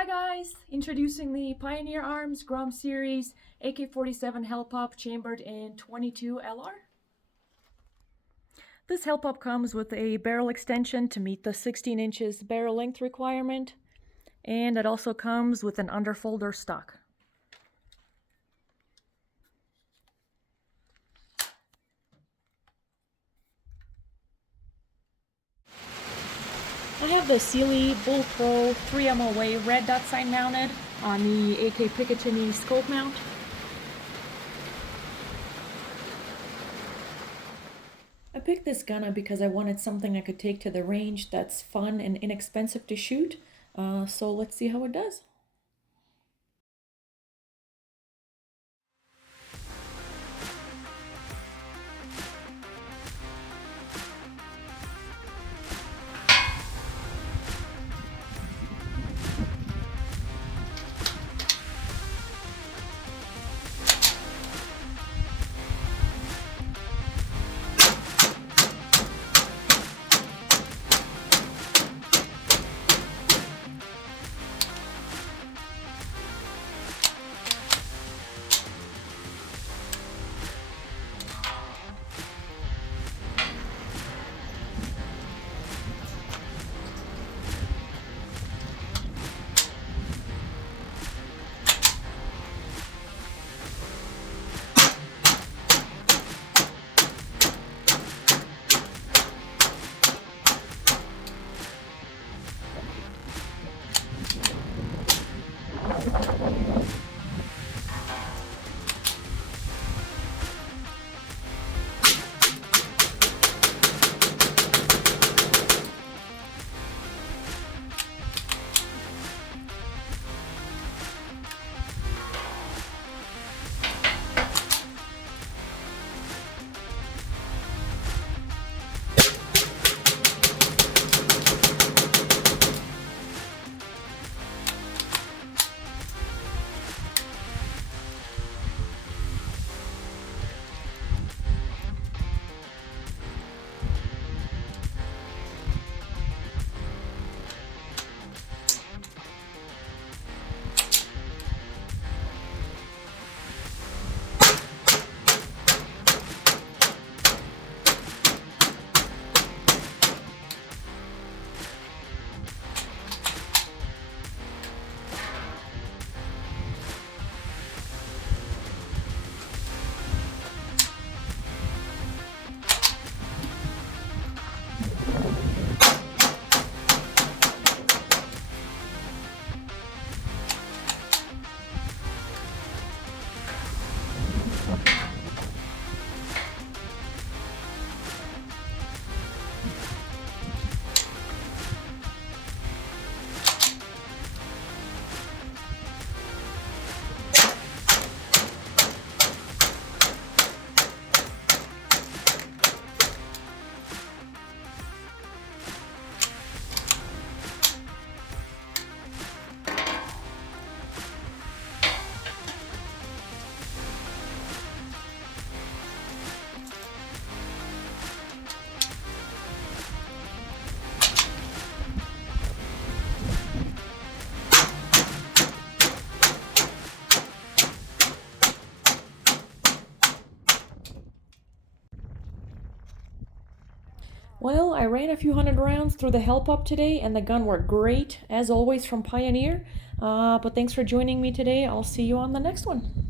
Hi guys! Introducing the Pioneer Arms Grom Series AK-47 Hellpop chambered in 22 LR. This Hellpop comes with a barrel extension to meet the 16 inches barrel length requirement, and it also comes with an underfolder stock. I have the Sealy Bull Pro 3MOA red dot sign mounted on the AK Picatinny scope mount. I picked this gun up because I wanted something I could take to the range that's fun and inexpensive to shoot, so let's see how it does. Well, I ran a few hundred rounds through the Hellpop today, and the gun worked great, as always from Pioneer. But thanks for joining me today. I'll see you on the next one.